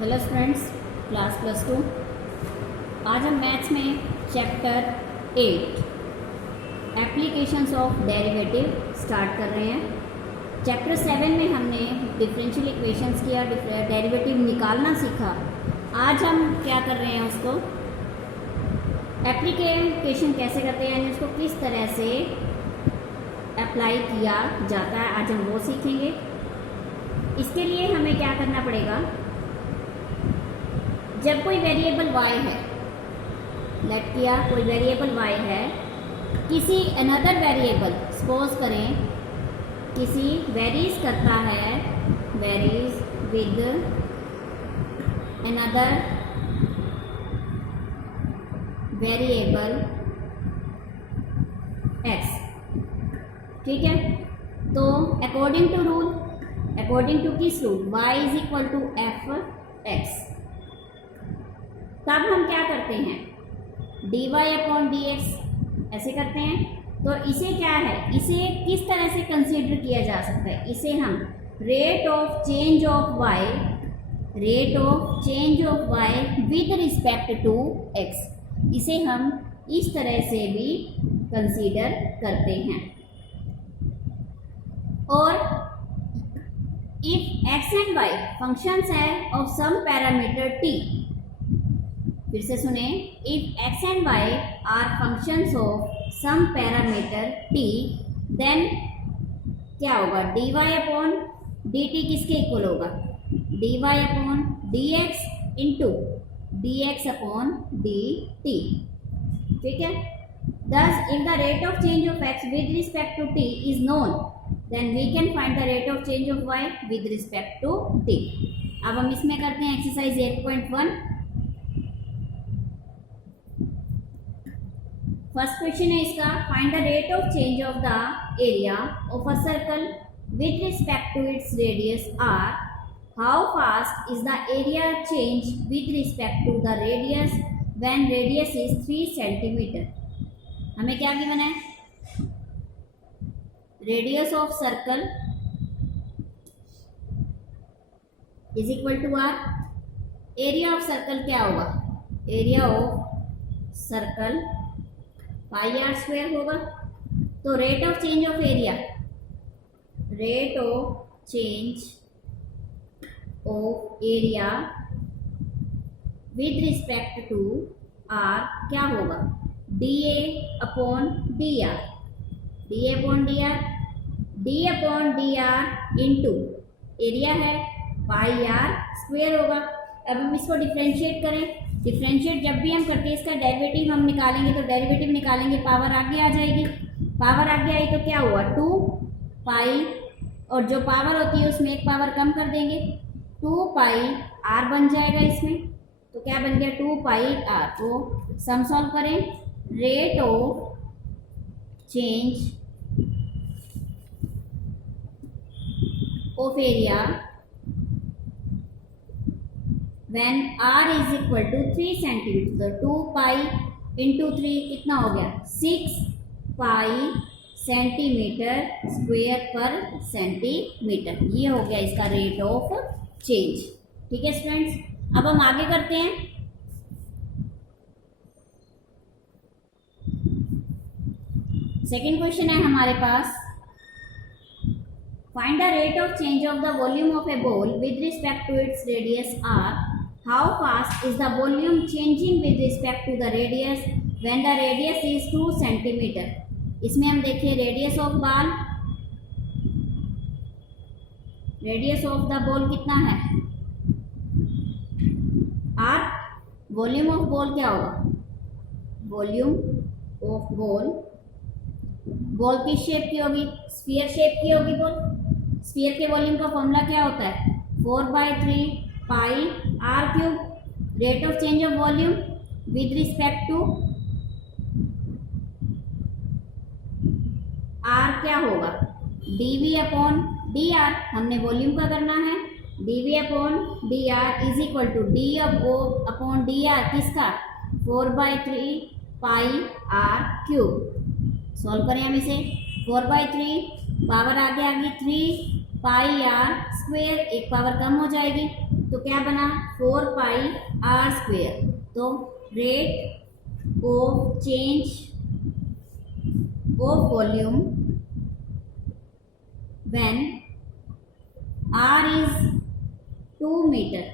Hello students, class +2। आज हम maths में chapter 8 applications of derivative start कर रहे हैं। चैप्टर 7 में हमने डिफरेंशियल इक्वेशंस किया, डेरिवेटिव निकालना सीखा। आज हम क्या कर रहे हैं, उसको एप्लीकेशन कैसे करते हैं, यानी उसको किस तरह से अप्लाई किया जाता है, आज हम वो सीखेंगे। इसके लिए हमें क्या करना पड़ेगा, जब कोई वेरिएबल y है, लेट किया कोई वेरिएबल y है, किसी अनदर वेरिएबल सपोज करें किसी वेरीज करता है, varies with another variable x, ठीक है। तो according to rule, according to किस rule, y is equal to F X, तब हम क्या करते हैं, dy अपॉन डी एक्स ऐसे करते हैं। तो इसे क्या है, इसे किस तरह से कंसीडर किया जा सकता है, इसे हम rate of change of y, rate of change of y with respect to x, इसे हम इस तरह से भी कंसीडर करते हैं। और if x and y functions है ऑफ सम पैरामीटर t, फिर से सुने, if x and y are functions of some parameter t, then क्या होगा, dy अपॉन dt किसके इक्वल होगा, dy upon dx into dx upon dt, ठीक है। Thus if the rate of change of x with respect to t is known, then we can find the rate of change of y with respect to t। अब हम इसमें करते हैं exercise 8.1। First question है इसका, find the rate of change of the area of a circle with respect to its radius R. How fast is the area change with respect to the radius when radius is 3 centimetre. हमें क्या given है, radius of circle is equal to R, area of circle क्या होगा, area of circle pi R square होगा। तो rate of change of area, rate of change of area with respect to R क्या होगा, D A upon D R, D A upon D R, D upon D R into area है pi R square होगा। अब हम इसको differentiate करें, differentiate जब भी हम करते हैं इसका डेरिवेटिव हम निकालेंगे, तो डेरिवेटिव निकालेंगे पावर आगे आ जाएगी, पावर आगे आई तो क्या हुआ 2 पाई, और जो पावर होती है उसमें एक पावर कम कर देंगे, 2 पाई आर बन जाएगा इसमें। तो क्या बन गया 2 पाई आर। तो सम सॉल्व करें, rate of change of area when r is equal to 3 centimetre, तो 2 पाई इंटू 3 कितना हो गया, 6 पाई सेंटीमीटर स्क्वायर पर सेंटीमीटर, ये हो गया इसका रेट ऑफ चेंज, ठीक है स्टूडेंट्स। अब हम आगे करते हैं, सेकेंड क्वेश्चन है हमारे पास, find the rate of change of the volume of a ball with respect to its radius R. How fast is the volume changing with respect to the radius when the radius is 2 centimetre. इसमें हम देखिए radius of ball, radius of the ball कितना है r, volume of ball क्या होगा, volume of ball, ball किस shape की होगी, स्फीयर शेप की होगी बॉल। स्फीयर के वॉल्यूम का फॉर्मूला क्या होता है, 4/3 pi R cube. Rate of change of volume with respect to R क्या होगा, dv अपॉन डी आर, हमने वॉल्यूम का करना है, dv upon D R is equal to D upon D R किसका, 4/3 पाई आर क्यूब। सॉल्व करें हम इसे, 4/3 पावर आगे आ गई 3 पाई आर स्क्वेयर, एक पावर कम हो जाएगी, तो क्या बना 4 पाई आर स्क्वेयर। तो rate of change of volume when R is 2 metre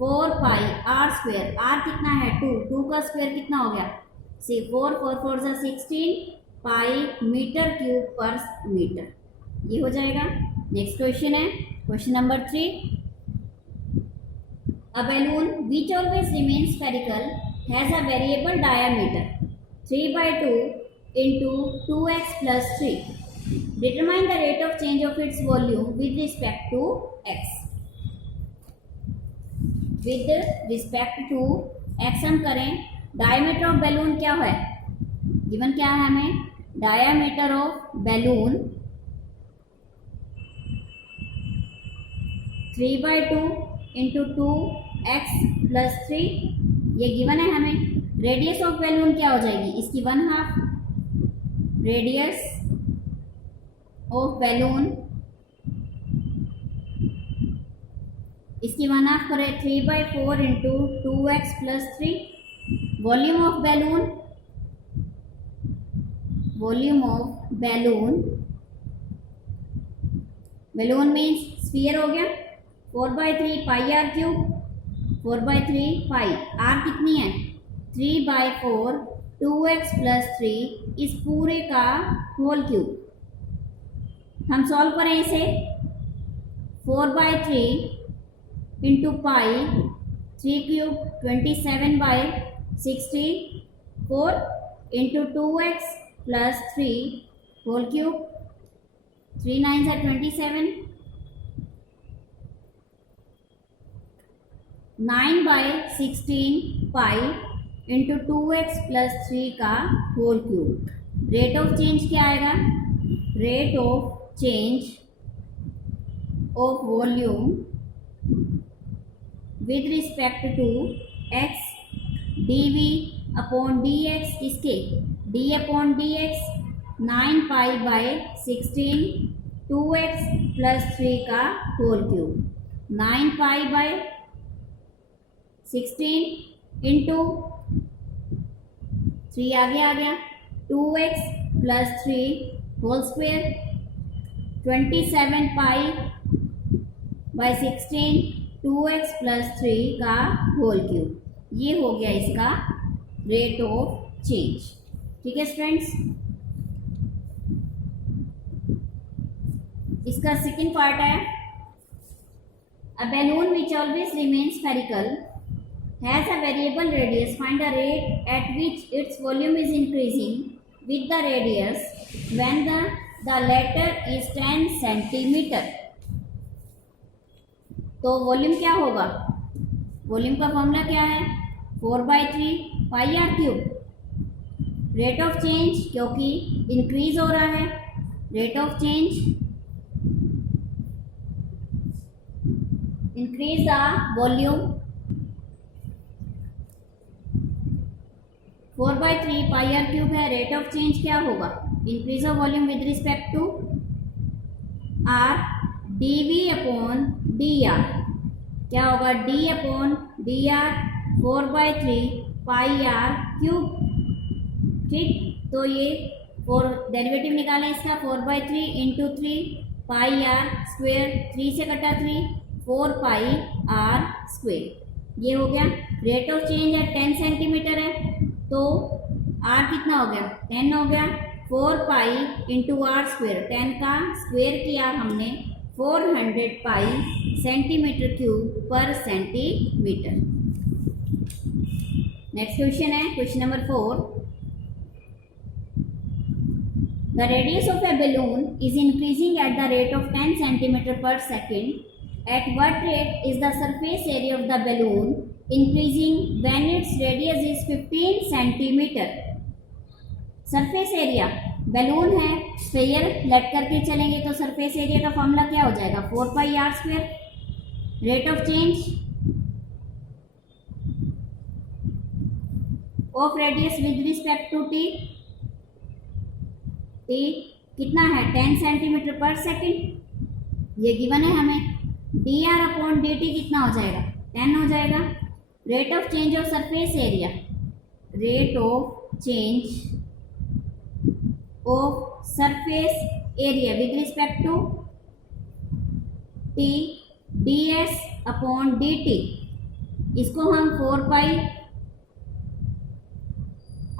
4 pi R square. R कितना है 2 का स्क्वेयर कितना हो गया 4 4 4 16 पाई मीटर क्यूब पर मीटर, ये हो जाएगा। नेक्स्ट क्वेश्चन है question number 3। A balloon which always remains spherical has a variable diameter 3/2 into 2x plus 3. Determine the rate of change of its volume with respect to x. With respect to x हम करें, diameter of balloon क्या है, given क्या है हमें, diameter of balloon 3/2 into 2x plus 3 ये given है हमें। रेडियस ऑफ बैलून क्या हो जाएगी, इसकी 1/2। रेडियस ऑफ बैलून इसकी 1/2 करें 3/4 into 2x plus 3। Volume of balloon, volume of balloon, balloon means sphere हो गया 4/3 pi R cube, 4/3 pi are कितनी है 3/4 2x plus 3 इस पूरे का होल क्यूब। हम सॉल्व करें इसे 4/3 into pi 3 cube 27/60 4 into 2x plus 3 whole cube 3 9 are 27 9/16 pi into 2x plus 3 का whole cube. Rate of change क्या आएगा, rate of change of volume with respect to x dv upon dx, इसके d upon dx 9/16 2x plus 3 का whole cube 9/16 into 3 आगे आ गया 2x plus 3 whole square 27/16 2x plus 3 का whole cube. ये हो गया इसका रेट ऑफ चेंज। ठीक है स्टूडेंट्स, इसका सेकंड पार्ट है a balloon which always remains spherical has a variable radius. Find the rate at which its volume is increasing with the radius when the latter is 10 centimeter. तो volume क्या होगा, volume का formula क्या है 4/3 pi R cube. Rate of change क्योंकि increase हो रहा है, rate of change increase the volume 4/3 pi R cube है। रेट ऑफ चेंज क्या होगा, increase of volume with respect to R dv upon dr क्या होगा d upon dr 4/3 pi R cube. ठीक, तो ये डेरिवेटिव निकालें इसका 4/3 इंटू 3 पाई आर स्क्वेयर 3 से कटा 3 4 पाई आर स्क्वेयर, ये हो गया। रेट ऑफ चेंज है 10 सेंटीमीटर है तो r कितना हो गया 10 हो गया 4 पाई इंटू आर स्क्वेयर 10 का स्क्वेयर किया हमने 400 पाई सेंटीमीटर क्यूब पर सेंटीमीटर। नेक्स्ट क्वेश्चन है question number 4। The radius of A balloon is increasing at the rate of 10 centimeter per second. At what rate is the surface area of the balloon increasing when its radius is 15 centimeter? Surface area, balloon है sphere late करके चलेंगे तो surface area का formula क्या हो जाएगा 4 pi R square. Rate of change of radius with respect to T, T कितना है 10 सेंटीमीटर पर सेकेंड, ये गिवन है हमें। D R upon D T कितना हो जाएगा, 10 हो जाएगा। Rate of change of surface area, rate of change of surface area with respect to T D S upon D T, इसको हम 4 पाई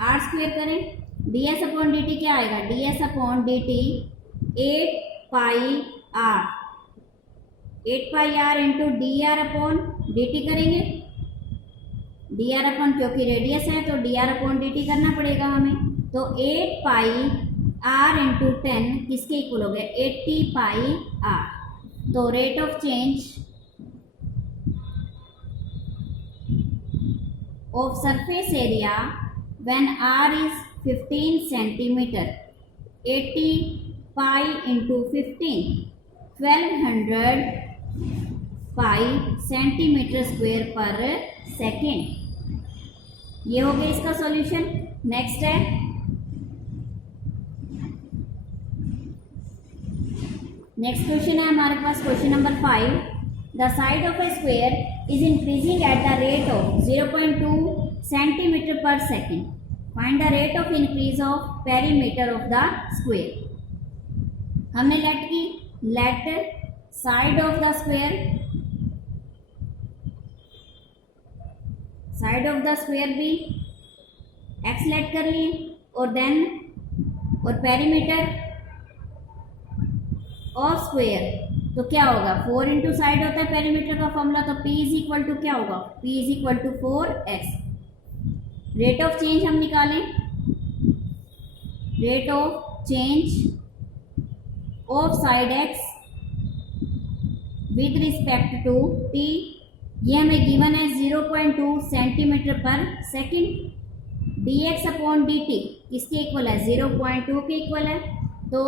आर स्क्वेयर करें। D S upon D T क्या आएगा, D S upon D T 8 pi R, 8 pi R into D R upon D T करेंगे। D R upon क्योंकि radius है तो D R upon D T करना पड़ेगा हमें। तो 8 पाई आर इंटू 10 किसके इक्वल हो गया, 80 पाई आर। तो rate of change of surface area when R is 15 centimetre, 80 pi into 15, 1200 pi centimetre square पर सेकेंड। ये हो गया इसका सॉल्यूशन। नेक्स्ट है नेक्स्ट क्वेश्चन है हमारे पास question number 5। The side of a square is increasing at the rate of 0.2 centimetre पर second. Find the rate of increase of perimeter of the square. हमने लेट की, let side of the square, side of the square भी X let कर लिए, और then और perimeter of square तो क्या होगा, 4 इंटू साइड होता है पेरीमीटर का फॉर्मूला, तो P इज इक्वल टू क्या होगा, P is equal to 4x। Rate of change हम निकालें, rate of change of side x with respect to t, ये हमें गिवन है 0.2 सेंटीमीटर पर सेकेंड। dx अपॉन dt किसके इक्वल है, 0.2 के इक्वल है। तो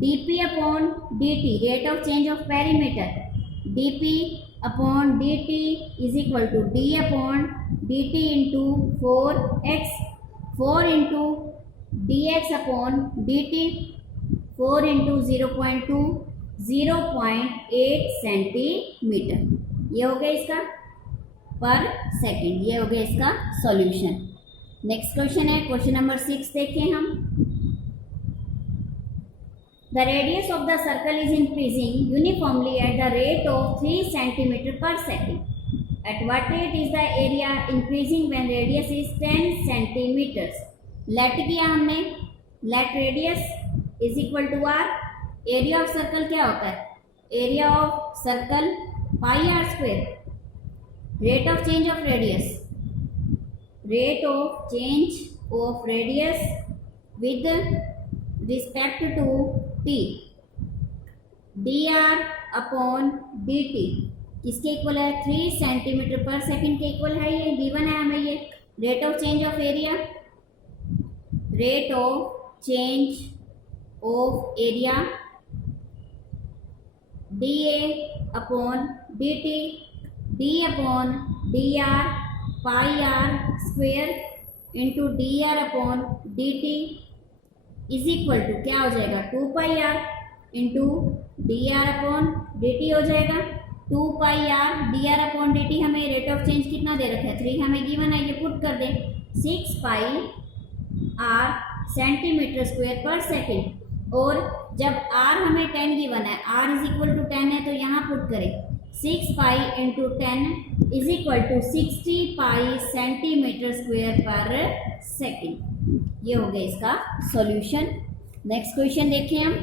dp upon dt rate of change of perimeter, dp upon dt is equal to d upon dt into 4x, 4 into dx upon dt, 4 into 0.2, 0.8 centimetre. ये हो गया इसका पर सेकेंड, ये हो गया इसका सॉल्यूशन। नेक्स्ट क्वेश्चन है क्वेश्चन नंबर 6 देखें हम। The radius of the circle is increasing uniformly at the rate of 3 centimeter per second. At what rate is the area increasing when radius is 10 centimeters? Let किया हमने, let radius is equal to r, area of circle क्या होता है, area of circle pi r square, rate of change of radius, rate of change of radius with respect to t, dr upon dt किसके equal है, 3 centimetre पर second के equal है। ये given है हमें। ये rate of change of area, rate of change of area dA upon dt, d upon dr pi r square into dr upon dt is equal to क्या हो जाएगा, 2 pi R into D R upon D T हो जाएगा। 2 pi R D R upon D T, हमें rate of change कितना दे रखा है, 3 हमें गिवन है, ये पुट कर दें। 6 पाई आर सेंटीमीटर स्क्वायर पर सेकेंड, और जब आर हमें 10 गिवन है, आर इज इक्वल टू 10 है, तो यहाँ पुट करें 6 pi into 10 is equal to 60 pi centimetre square पर सेकेंड। ये हो गया इसका सॉल्यूशन। नेक्स्ट क्वेश्चन देखिए हम।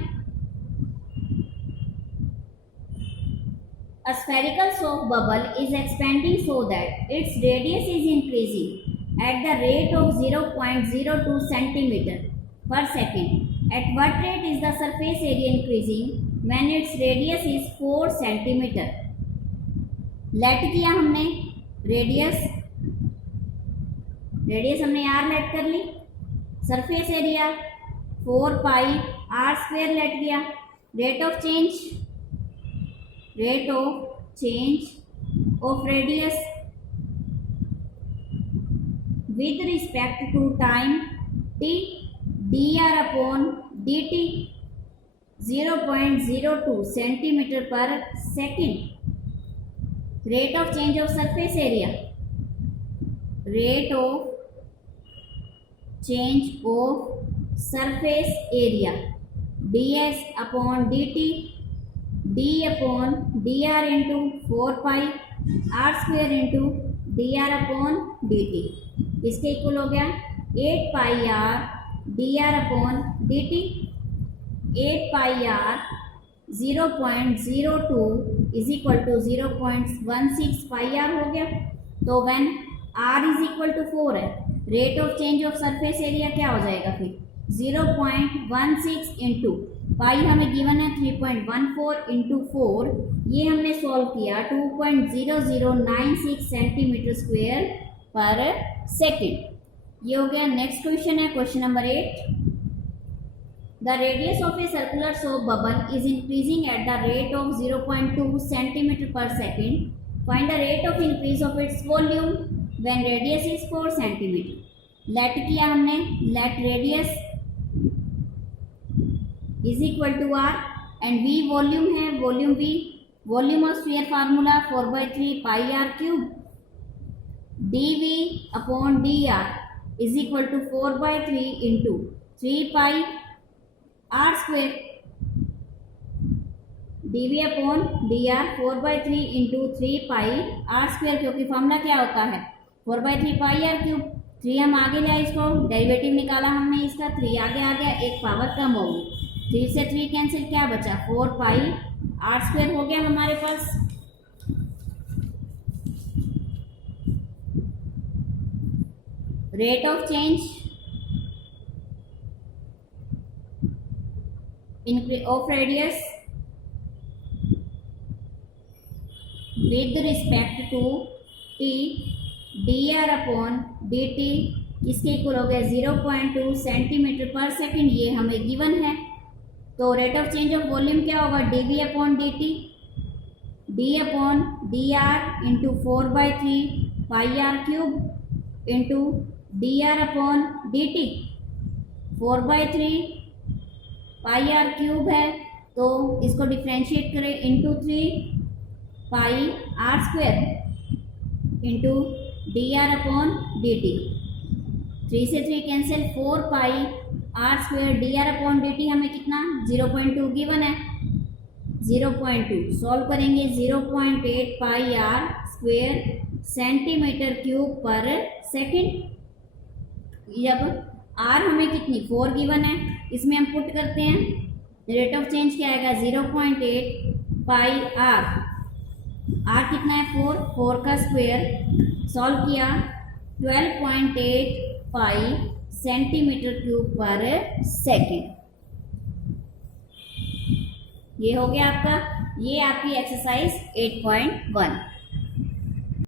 A spherical soap bubble is expanding so that its radius is increasing at the rate of 0.02 centimeter per second. At what rate is the surface area increasing when its radius is 4 centimeter? Let किया हमने, radius हमने r let कर ली, surface area 4 pi R square let किया। Rate of change of radius with respect to time t, dr upon dt 0.02 centimetre पर second. Rate of change of surface area, rate of change of surface area ds upon dt, d upon dr into 4 pi r square into dr upon dt, इसके equal हो गया 8 pi r dr upon dt। 8 pi r 0.02 is equal to 0.16 pi r हो गया। तो when r is equal to 4 है, rate of change of surface area क्या हो जाएगा फिर 0.16 इंटू पाई हमें गिवन है 3.14 इंटू 4, ये हमने सॉल्व किया 2.0096 सेंटीमीटर स्क्वेयर पर सेकेंड। ये हो गया। नेक्स्ट क्वेश्चन है question number 8। The radius of a circular soap bubble is increasing at the rate of 0.2 centimeter per second. Find the rate of increase of its volume when radius is 4 centimeter. Let किया हमने, let radius is equal to r and v volume है, volume v, volume of sphere formula 4/3 pi r cube, dv upon dr is equal to 4/3 into 3 pi r square, dv upon dr 4/3 into 3 pi r square, क्योंकि formula क्या होता है 4/3 पाई r cube. 3 हम आगे लाए, इसको derivative निकाला हमने, इसका 3 आगे आ गया, एक पावर कम होगी, 3 से 3 कैंसिल, क्या बचा 4 पाई r स्क्वेयर हो गया हमारे पास। रेट ऑफ चेंज of radius with respect to t dr upon dt, इसके इक्वल हो गया 0.2 सेंटीमीटर पर सेकेंड, ये हमें गिवन है। तो rate of change of volume क्या होगा dv upon dt, d upon dr into 4/3 पाई r cube into dr upon dt, 4/3 पाई r क्यूब है, तो इसको डिफ्रेंशिएट करें इंटू 3 पाई r square into D R upon D T, 3 से 3 cancel, 4 pi r square D R upon D T हमें कितना 0.2 given है, 0.2 solve करेंगे 0.8 पाई r square centimetre cube पर सेकेंड। जब r हमें कितनी 4 गिवन है, इसमें हम पुट करते हैं, रेट ऑफ चेंज क्या आएगा 0.8 पाई r, r कितना है 4, 4 का स्क्वेयर, सॉल्व किया 12.8 पाई सेंटीमीटर क्यूब पर सेकेंड। ये हो गया आपका, ये आपकी एक्सरसाइज 8.1।